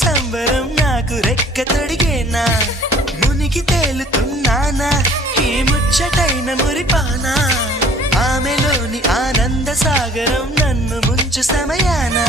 సంబరం నాకు రెక్క తొడిగేనా మునికి తేలుతున్నానా ఈ ముచ్చటైన మురిపానా ఆమెలోని ఆనంద సాగరం నన్ను ముంచు సమయానా